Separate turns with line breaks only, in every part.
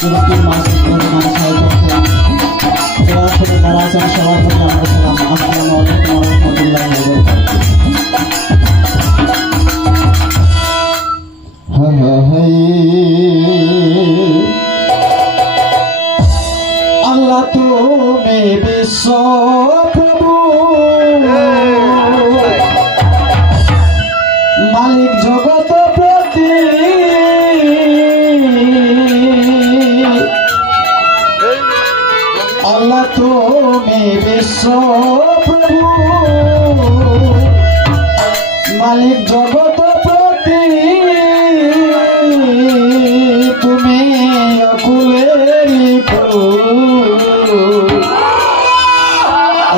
প্রধান সভাপতি যারা থেকে যারা আছেন সবার প্রতি আমার সালাম আসসালামু আলাইকুম ওয়া রাহমাতুল্লাহি ওয়া বারাকাতুহু আল্লাহ তুমি বিশ্ব প্রভু মালিক জগত মালিক জগত প্রতি তুমি অকুলের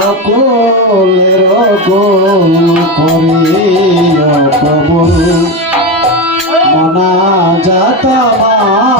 অকুলের অকুল করিয়া কবুল মনা যাতামার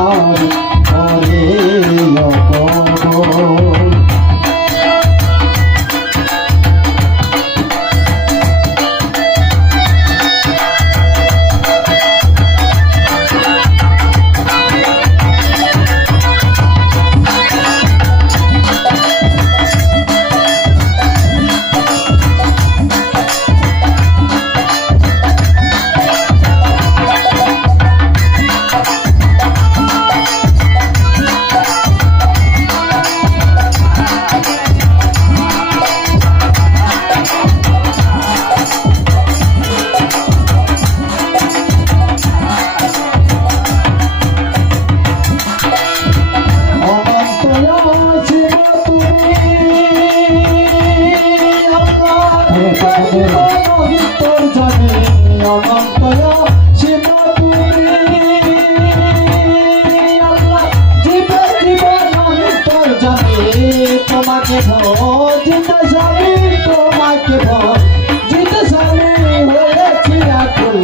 তোমাকে ভজিতে স্বামী তোমাকে ভজিতে স্বামী হয়েছি আকুল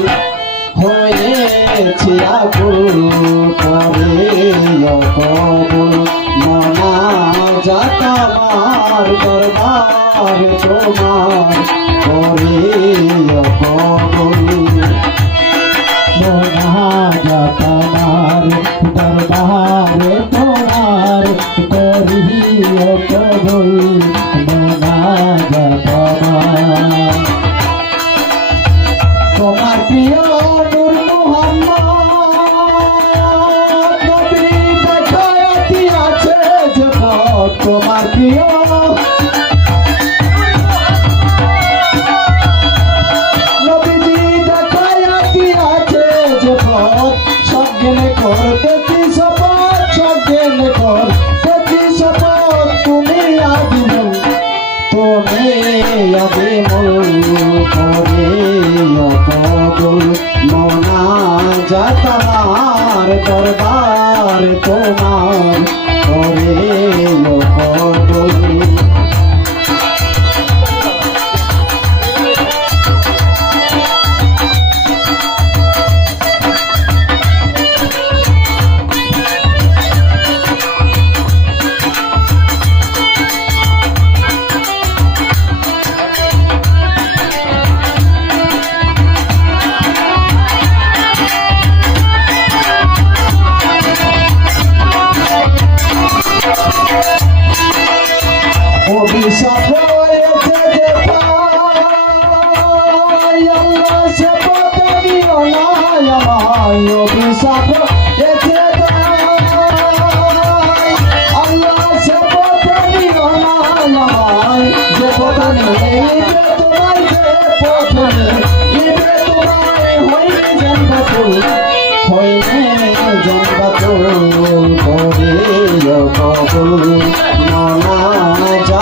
হয়েছি আকুল করে কবুল মনা যাতামার দরবার তোমার কর দেখি শপথ সব জ্ঞানে কর দেখি শপথ তুমি আদিমুল তোমার করে না আমায়। যে পথে নেই যে তোমার যে পথে নেই, ইবে তোমায় হইবে জন্মতুল, হইবে জন্মতুল, করিও কবুল, মনা যা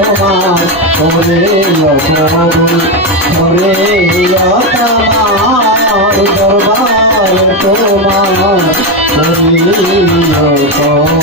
তোমার ওরে লতার ওরে লতার দরবার তোমার ওরে লতার